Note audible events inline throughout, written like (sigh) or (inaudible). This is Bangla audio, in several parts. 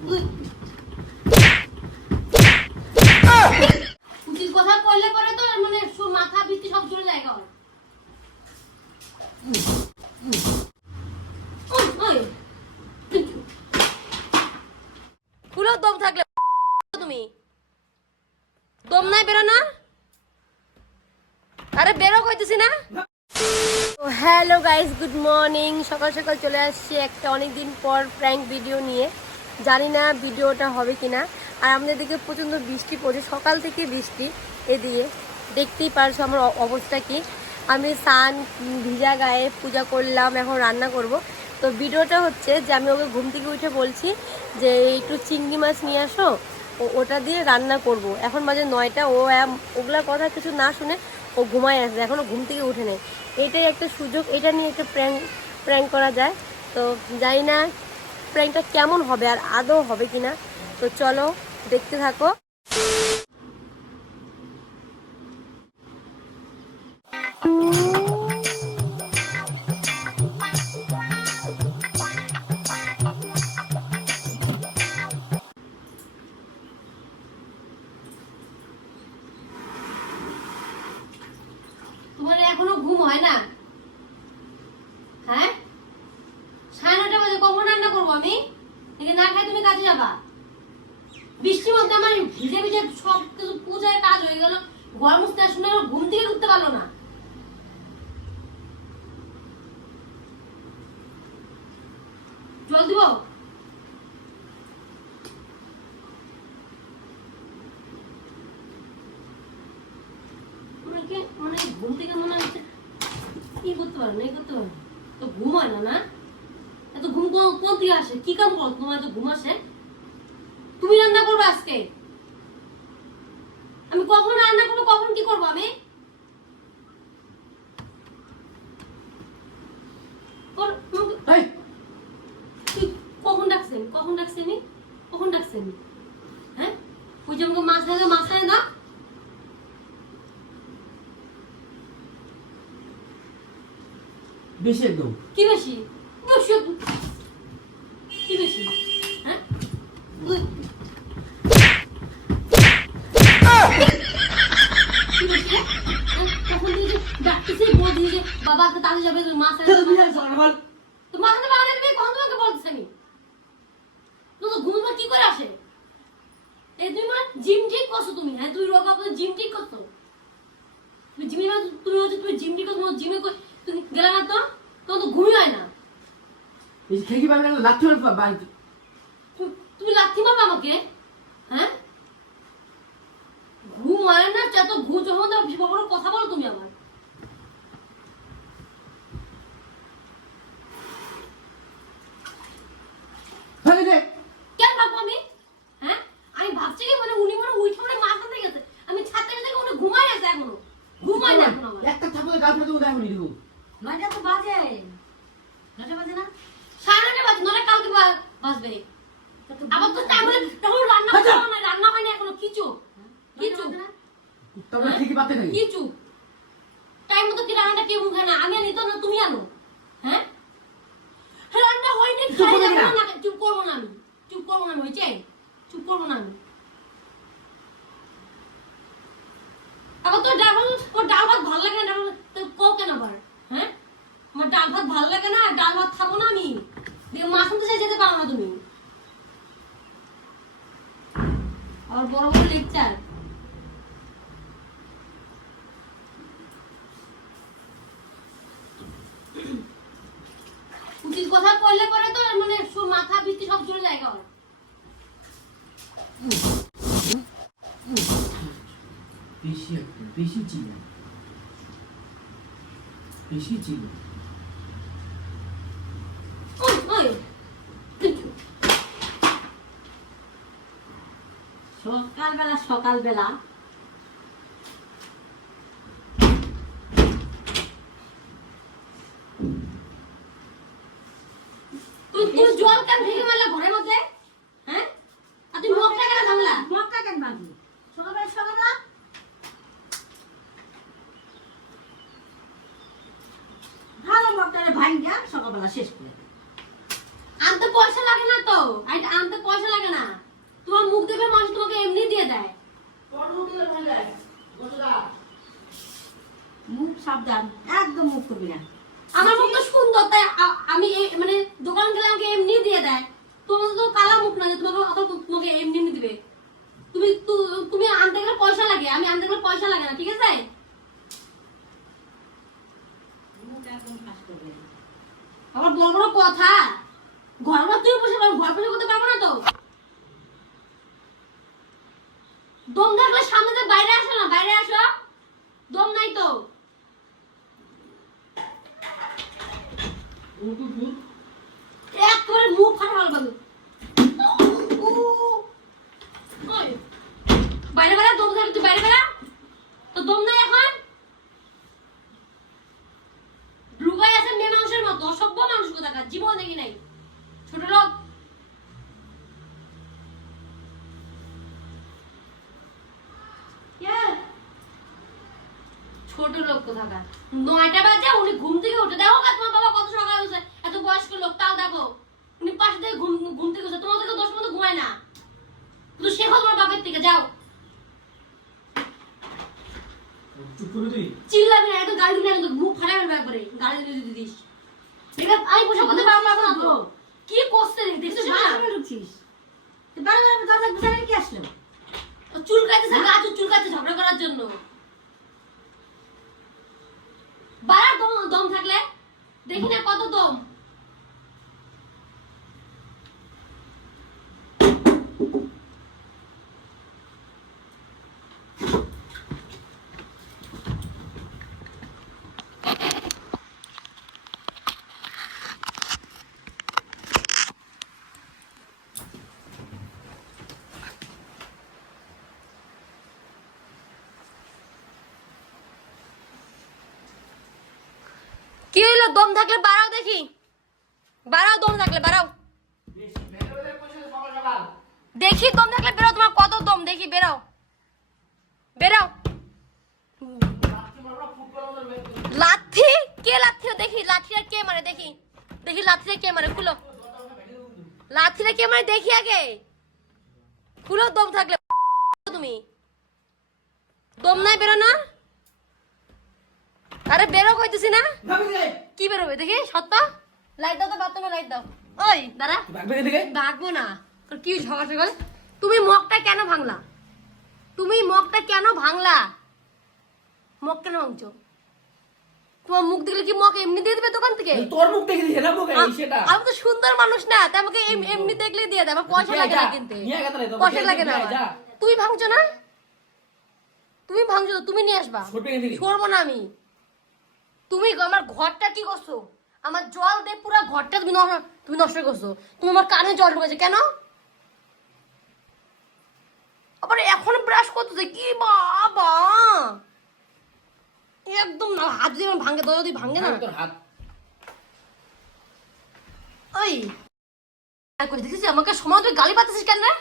তো মানে। দম (laughs) তুমি। দম নাই বেরো না আরে বেরো না। Hello guys, good morning. সকাল সকাল চলে আসছি একটা অনেক দিন পর প্র্যাঙ্ক ভিডিও নিয়ে। জানি না ভিডিওটা হবে কিনা। আর আমাদের দিকে প্রচণ্ড বৃষ্টি পড়ছে, সকাল থেকে বৃষ্টি এদিকে। দেখতেই পারছ আমার অবস্থা কি। আমি স্নান, ভিজা গায়ে পূজা করলাম, এখন রান্না করব। তো ভিডিওটা হচ্ছে যে আমি ওকে ঘুম থেকে উঠে বলছি যে, একটু চিংড়ি মাছ নিয়ে আসো ওটা দিয়ে রান্না করব। এখন মাঝে নয়টা, ও ওগুলার কথা কিছু না শুনে ও ঘুমায় আসবে এখনও ঘুম থেকে উঠে নেই। এটাই একটা সুযোগ, এটা নিয়ে একটা প্র্যাঙ্ক প্র্যাঙ্ক করা যায়। তো জানি না প্র্যাঙ্কটা কেমন হবে আর আদৌ হবে কিনা? তো চলো দেখতে থাকো। তোমার শুনে ঘুম থেকে উঠতে পারল না। জল দিব? ঘুম থেকে মনে হচ্ছে। কি করতে পারো না করতে পারো তো না না? এত ঘুম কি কাম করো? তোমার এত ঘুম আসে? তুমি রান্না করবে আজকে? আমি কখন রান্না করব কখন কি করব আমি? কখন ডাকছেন কখন ডাকছেন কখন ডাকছেন হ্যাঁ? ওই যে আমাকে মাছ মাছ বেশি একদম। কি বেশি। কি বেশি? হ্যাঁ ওই। কি বেশি রে? হ্যাঁ, তখন তুই যে ডাকতেছিস, বলছিস যে, বাবা যাবে, তুই মাছ আনতে চলো হবে। বিশাল সকাল তো মাছ আনতে পারবে না, কখন তোমাকে বলতেছি আমি? তো তো ঘুম কি করে আসে? এই তুমি মানে জিম ঠিক করছ তুমি, হ্যাঁ? তুই রোগা বলে জিম ঠিক করছ। তুমি জিমে না- তুমি হচ্ছে তুমি জিম ঠিক করছ, জিমে কই- তুমি গেলে না তো? তখন তো ঘুমই হয় না। এই খেকি পাবে না লাঠি মারবা তু- তুমি লাথি মারবে আমাকে হ্যাঁ ঘুম হয় না যত ঘুম যখন দেবো বড় কথা বলো তুমি আমার ভাগে দে কেন ভাববো আমি হ্যাঁ আমি ভাবছি কি মানে উনি মনে হয় উঠে মনে হয় মাছ আনতে গেছে আমি ছাদে গেছে উনি ঘুমাই আছে এখনও ঘুমাই না এখন আমার একটা থাপড়ে গাছ মেরে দেবো দেখো দেখো নয়টা তো বাজে নয়টা বাজে না সাড়ে নটা বাজে নটা কালকে বা- বাজবে আবার তো তেমন তখন রান্না আচ্ছা। করা নাই রান্না হয়নি এখনও কিছু কিছু তারপরে খেকি পাতে খাই কিছু টাইম মতো কি রান্নাটা কেউ মুখে না আমি আনি তো না তুমি আনো। হ্যাঁ? রান্না খাই না। চুপ করব না আমি। চুপ করব না আমি হয়েছে? চুপ করব না আমি। আবার তোর ডাল ভাত ডাল ভাত ভালো লাগে না তো কো কেন আবার? হ্যাঁ? আমার ডাল ভাত ভালো লাগে না ডাল ভাত খাব না আমি দেখো মাছ আনতে চাই যেতে পারো না তুমি আর বড় বড় লেকচার উচিত কথা করলে পরে তো মানে সব মাথা বৃত্তি সব চলে যায় ওর। বেশি ছিল বেশি ছিল ওই, ওই। সকালবেলা সকালবেলা তুই জল কেন ঢেকে মারলে ঘরের মধ্যে শেষ করে আনতে পয়সা লাগে না তো। আনতে পয়সা লাগে না। তোমার মুখ দেখে মানুষ তোমাকে এমনি দিয়ে দেয়। মুখ সাবধান একদম মুখ করবি না। আমার মুখ তো সুন্দর তাই আমি মানে দোকান গেলে আমাকে এমনি দিয়ে দেয়। তোমার তো কালা মুখ না তোমাকে অত তোমাকে এমনি এমনি দিবে। তুমি তুমি আনতে গেলে পয়সা লাগে আমি আনতে গেলে পয়সা লাগে না ঠিক আছে? আবার বড় বড় কথা। ঘর ঘর তুই বসে ঘর বসে করতে পারব না তো? দম থাকলে সামনে দিয়ে বাইরে আসো না, বাইরে আসো। দম নাই তো। এক করে মুখ ফাটা ভালো পাবে বাইরে বেড়া, দম থাকলে তুই বাইরে বেড়া। তো দম নাই এখন লুকাই আছে মেয়ে মানুষের মতো অসভ্য মানুষ জীবন দেখি নাই। ছোট লোক। ছোট লোক কোথাকার? নয়টা বাজে উনি ঘুম থেকে উঠে দেখো তোমার বাবা কত সকালে উঠে এত বয়স্ক লোক তাও দেখো। উনি পাশে থেকে ঘুম ঘুম থেকে উঠে তোমাদের দশ পর্যন্ত ঘুমায় না। শুধু শেখো তোমার বাপের থেকে যাও। চিল্লাবি না এত গাড়ি দিলে মুখ ফাটাবে একবারে গাড়ি দিলে যদি দিস। এটা আমি পোশাক করতে পারব না তো কি করছে দেখছিস না ঢুকছিস। দরজা গুছালে কি আসলো? চুল কাটতেছে গাছ চুল কাটতে ঝগড়া করার জন্য বাড়ার দম দম থাকলে দেখি না কত দম কি হইল দম থাকলে বাড়াও দেখি। বাড়াও দম থাকলে, বাড়াও। দেখি দম থাকলে বেরো, তোমার কত দম? দেখি বেরাও বেরাও লাথি? কে লাথি দেখি, লাঠিটা কে মারে? দেখি। দেখি, লাঠিটা কে মারে? খুলো। লাঠিটা কে মারে? দেখি আগে। খুলো, দম থাকলে। তুমি। দম নাই, বেরো না। আরে বেরো কইতেছি না। কি বেরোবে দেখি সত্য? লাইট দাও তো বাথরুমে লাইট দাও। ওই দাঁড়া। ভাগবে না। তোর কি সকাল সকাল তুমি মগটা কেন ভাঙলা? তুমি মগটা কেন ভাঙলা? মগ কেন ভাঙছো? তোমার মুখ দেখলে কি মগ এমনি দিয়ে দিবে দোকান থেকে? তোর মুখ দেখে দিছে না মুখে আ- সেটা। আমি তো সুন্দর মানুষ না তাই আমাকে এমনি দেখলে দিয়ে দেয় আমার পয়সা লাগে না কিনতে। নিয়ে গেতে নাই তো, পয়সা লাগে না যা, তুমি ভাঙছো না? তুমি ভাঙছো তো, তুমি নিয়ে আসবা। সরবো না আমি। তুমি আমার ঘরটা কি করছ? আমার জল দিয়ে পুরো ঘরটা তুমি তুমি নষ্ট করছ। তুমি আমার কানে জল ঢুকেছে কেন? আবার এখন ব্রাশ করতেছে কি বাবা? একদম না হাত যদি ভাঙে তো যদি ভাঙে না। তোর হাত। ওই কই দেখেছিস আমাকে সমান তুই গালি পাচ্ছিস কেন রে?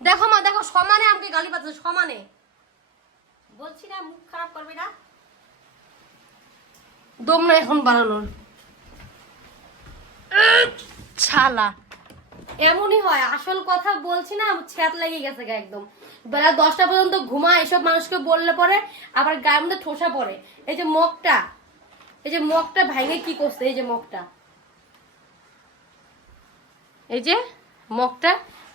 দেখো মা দেখো সমানে আমাকে গালি পাচ্ছিস সমানে। বলছি না মুখ খারাপ করবি না। দম না এখন বানানোর ছালা। এমনই হয় আসল কথা বলছি না ছ্যাত লেগে গেছে গা একদম। বেলা দশটা পর্যন্ত ঘুমা এসব মানুষকে বললে পরে আবার গায়ের মধ্যে ঠোসা পড়ে। এই যে মগটা এই যে মগটা ভাঙে কি করছে এই যে মগটা? এই যে মগটা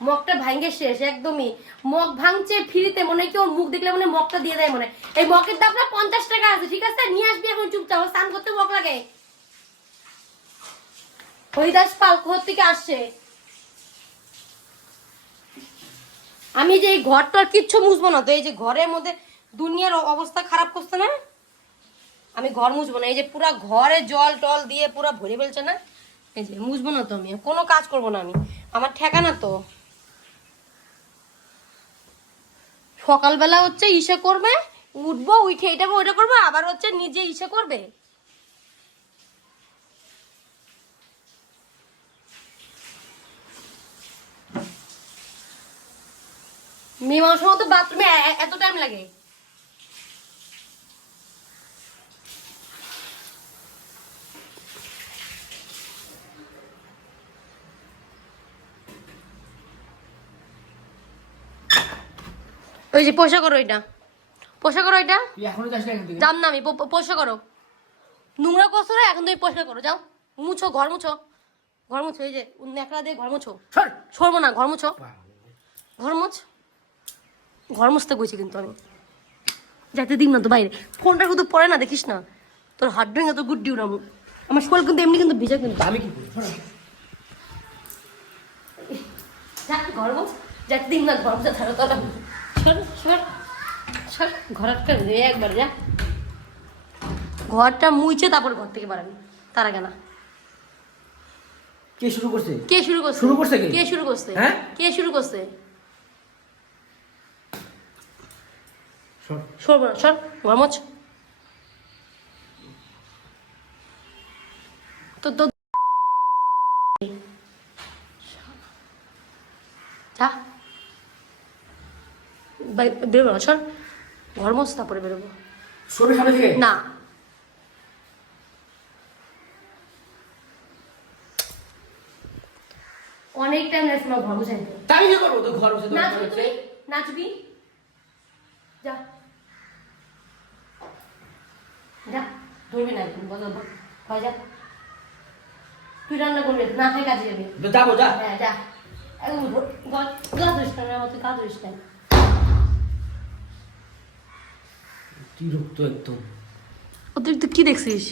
মগটা ভাঙে শেষ, একদমই। মগ ভাঙছে ফ্রিতে, মনে হয় কি ওর মুখ দেখলে মনে মগটা দিয়ে দেয় মনে। এই মগের দামটা পঞ্চাশ টাকা আছে, ঠিক আছে? নিয়ে আসবি এখন চুপচাপ, স্নান করতে মগ লাগে। হরিদাস পাল কোথা থেকে আসছে? আমি যে এই ঘরটার কিচ্ছু মুছবো না তো, এই যে ঘরের মধ্যে দুনিয়ার অবস্থা খারাপ করছে না? আমি ঘর মুছবো না, এই যে পুরা ঘরে জল টল দিয়ে পুরা ভরে ফেলছে না? এই যে মুছবো না তো আমি, কোনো কাজ করব না আমি। আমার ঠেকানা তো। সকালবেলা হচ্ছে ইসে করবে, উঠবো, উঠে এটা ওইটা করব, আবার হচ্ছে নিজে ইসে করবে। মেয়ে মানুষের মতো বাথরুমে এত টাইম লাগে। ওই যে পয়সা করো এটা। পয়সা করো এটা? যাম না আমি পয়সা করো। নোংরা করছ না? এখন তুমি পরিষ্কার করো যাও। মুছো ঘর মুছো। ঘর মুছো এই যে নেকড়া দিয়ে ঘর মুছো। সরবো না ঘর মুছো। ঘর মুছ। ঘর মুছতে গেছি কিন্তু আমি। যাইতে দিন না তো বাইরে। ফোনটা শুধু পড়ে না দেখিস না। তোর হাত ভেঙে তো গুড ডিউ না আমার শোল কিন্তু এমনি কিন্তু ভিজা কিন্তু। আমি কি ঘর মুছ। যাইতে দিন না ঘর মুছা ছাড়ো তোরা সর সর সর ঘর একটা একবার যা। ঘরটা মুইছে তারপর ঘর থেকে বাড়াবি তার আগে না। কে শুরু করছে? কে শুরু করছে? শুরু করছে কে? শুরু করছে? হ্যাঁ? কে শুরু করছে? সর সর তো তো যা বাই- বেরোবো না সর ঘরমোচ তারপরে বেরোবো। না। অনেক টাইম লাগছে আমার ঘর কি করব তো ঘর নাচবি তুই? নাচবি? যা। যা ধরবি না একদম বলো হয় যা। তুই রান্না করবি না খাই কাজে যাবি। যাব যা। হ্যাঁ যা। একদম গা ধরিস না আমার তুই গা ধরিস না। বিরক্ত একদম? অতিরিক্ত কি দেখছিস?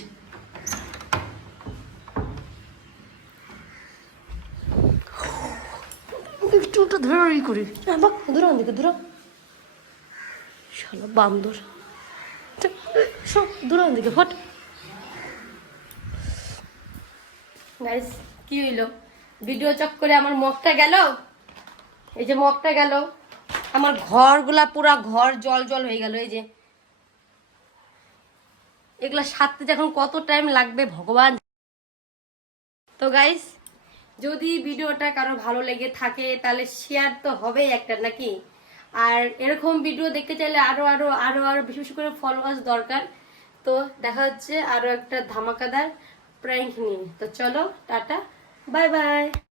একটু ওটা ধরে করি। বাক দূর দিকে দূর শালা বান্দর। সব দূর দিকে ফট। গাইস কি হইল? ভিডিও চক করে আমার মগটা গেল? এই যে মগটা গেল আমার ঘরগুলা পুরা ঘর জল জল হয়ে গেল এই যে। এগুলা সারতে যে এখন কত টাইম লাগবে ভগবান। তো গাইস যদি ভিডিওটা কারও ভালো লেগে থাকে, তাহলে শেয়ার তো হবেই একটা নাকি? আর এরকম ভিডিও দেখতে চাইলে আরও আরও আরও আরও বেশি বেশি করে ফলোয়ার্স দরকার। তো দেখা হচ্ছে আরও একটা ধামাকাদার প্র্যাঙ্ক নিয়ে। তো চলো, টাটা বাই বাই